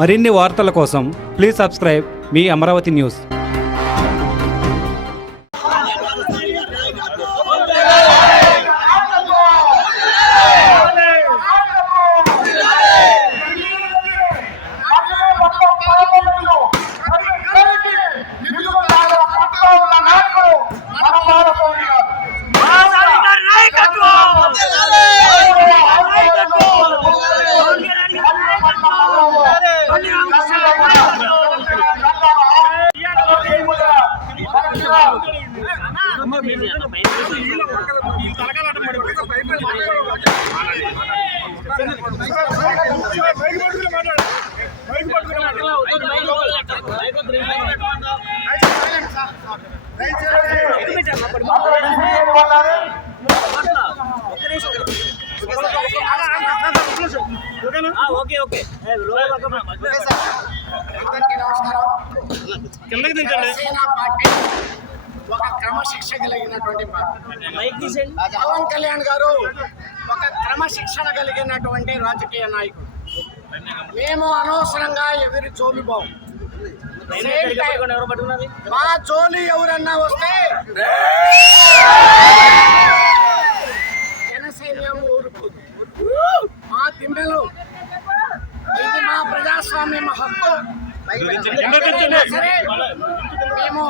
మరిన్ని వార్తల కోసం please subscribe me Amaravati news. ఒక క్రమశిక్షణ కలిగినటువంటి పవన్ కళ్యాణ్ గారు ఒక క్రమశిక్షణ కలిగినటువంటి రాజకీయ నాయకుడు. మేము అనవసరంగా ఎవరి జోలి బాం, మా జోలి ఎవరన్నా వస్తే జనసైన్యం ఊరుకోదు. మా తిమ్మెలు, ఇది మా ప్రజాస్వామ్యం హక్కు. సరే, మేము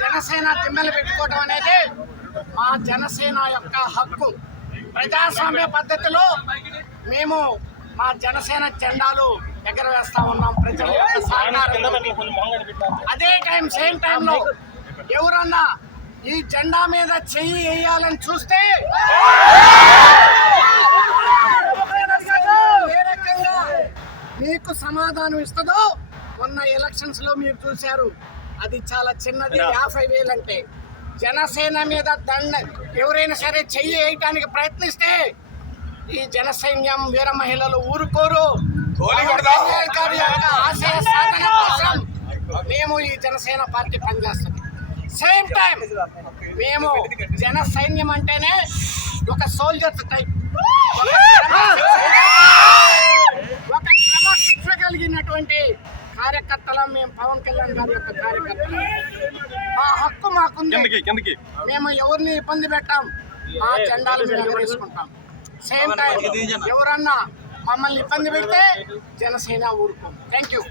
జనసేన తిమ్మెలు పెట్టుకోవడం అనేది మా జనసేన యొక్క హక్కు. ప్రజాస్వామ్య పద్ధతిలో మేము మా జనసేన జెండాలు ఎగరవేస్తా ఉన్నాం ప్రజల యొక్క సహకారం. అదే సేమ్ టైంలో ఎవరన్నా ఈ జెండా మీద చెయ్యి వేయాలని చూస్తే ఏ రకంగా మీకు సమాధానం ఇస్తుందో మొన్న ఎలక్షన్స్ లో మీరు చూశారు. అది చాలా చిన్నది, 50,000 అంటే. జనసేన మీద ఎవరైనా సరే చెయ్యి వేయటానికి ప్రయత్నిస్తే ఈ జనసైన్యం వీర మహిళలు ఊరుకోరు. గారి యొక్క ఆశయ సాధన కోసం మేము ఈ జనసేన పార్టీ పనిచేస్తుంది. సేమ్ టైం మేము జన సైన్యం అంటేనే ఒక సోల్జర్స్ టైప్, ఒక క్రమశిక్షణ కలిగినటువంటి కార్యకర్తలం. మేము పవన్ కళ్యాణ్ గారి యొక్క కార్యకర్తలు. మా హక్కు మాకుంది. మేము ఎవరిని ఇబ్బంది పెట్టాం. మా జెండాలు మేము ఎగరేసుకుంటాం. సేమ్ టైం ఎవరన్నా మమ్మల్ని ఇబ్బంది పెడితే జనసేన ఊరుకోం. Thank you.